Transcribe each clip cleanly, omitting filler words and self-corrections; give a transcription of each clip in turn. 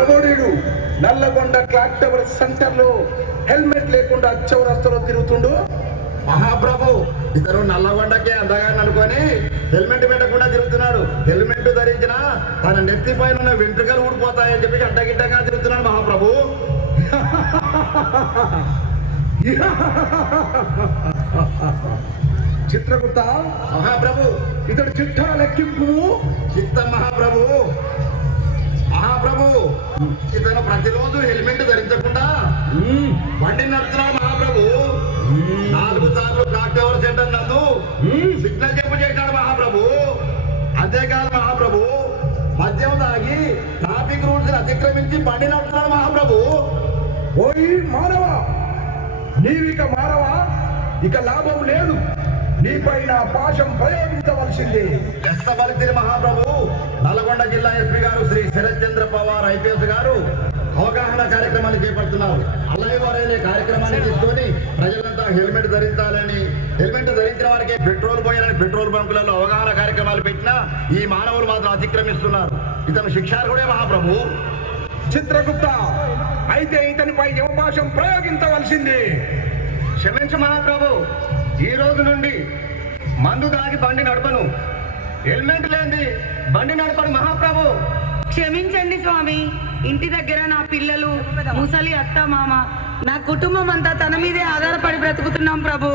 ఎవడు Nalgonda clock tower centre లో helmet లేకుండా చౌరస్తాలో తిరుగుతుండు? మహాప్రభు ఇతరు నల్లగొండకే అందగాని అనుకొని హెల్మెట్ పెట్టకుండా తిరుగుతున్నాడు. హెల్మెట్ ధరించిన తన నెత్తి పైన ఉన్న వెంట్రుకలు ఊడిపోతాయని చెప్పి అడ్డగిడ్డగా తిరుగుతున్నాడు మహాప్రభు. చిత్రగుప్త మహాప్రభు ఇతడు చిత్ర లెక్కింపు. చిత్తం మహాప్రభు. మహాప్రభు ఇతను ప్రతిరోజు హెల్మెట్ ధరించకుండా బండి నడుపుతున్నాడు మహాప్రభు. 4 సార్లు క్లాక్ టవర్ సెంటర్ నందు సిగ్నల్ చెప్పు చేశాడు మహాప్రభు. అంతేకాదు మహాప్రభు మద్యం తాగి ట్రాఫిక్ రూల్స్ అతిక్రమించి బండి నడుపుతున్నాడు మహాప్రభు. ఓయ్ మానవ, నీవిక మానవా, ఇక లాభం లేదు. నీపైన పాశం ప్రయోగించవలసిందే. ఎస్తబలితిరి మహాప్రభు. నల్గొండ జిల్లా ఎస్పీ గారు శ్రీ శరత్ చంద్ర పవార్ ఐపీఎస్ గారు అవగాహన కార్యక్రమాన్ని చేపడుతున్నారు. లైవ్ అనే కార్యక్రమాన్ని తీసుకొని ప్రజలంతా హెల్మెట్ ధరించాలని, హెల్మెట్ ధరించిన వారికి పెట్రోల్ పోయాలని పెట్రోల్ బంకులలో అవగాహన కార్యక్రమాలు పెట్టినా ఈ మానవులు మాత్రం అతిక్రమిస్తున్నారు. ఇతను శిక్షార్హుడే మహాప్రభు. చిత్రగుప్త, అయితే ఇతనిపై యమపాశం ప్రయోగించవలసిందే. క్షమించు మహాప్రభు, ఈ రోజు నుండి మందు దాగి బండి నడపను, హెల్మెట్ లేని బండి నడపను మహాప్రభు. క్షమించండి స్వామి. ఇంటి దగ్గర నా పిల్లలు, ముసలి అత్త మామ, నా కుటుంబం అంతా తన మీదే ఆధారపడి బ్రతుకుతున్నాం ప్రభు.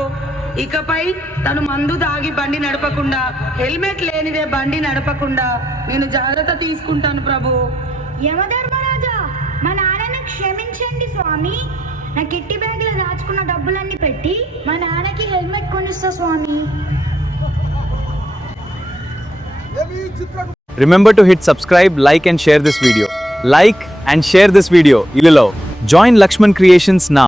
ఇకపై తను మందు దాగి బండి నడపకుండా, హెల్మెట్ లేనిదే బండి నడపకుండా నేను జాగ్రత్త తీసుకుంటాను ప్రభు. యమధర్మరాజా, మా నాన్నను క్షమించండి స్వామి. నా కిట్టి బ్యాగ్లో దాచుకున్న డబ్బులన్నీ పెట్టి మా నాన్నకి హెల్మెట్ కొనిస్తా స్వామి. Remember to hit subscribe, like and share this video. Like and share this video. Ililo. Join Lakshman Creations now.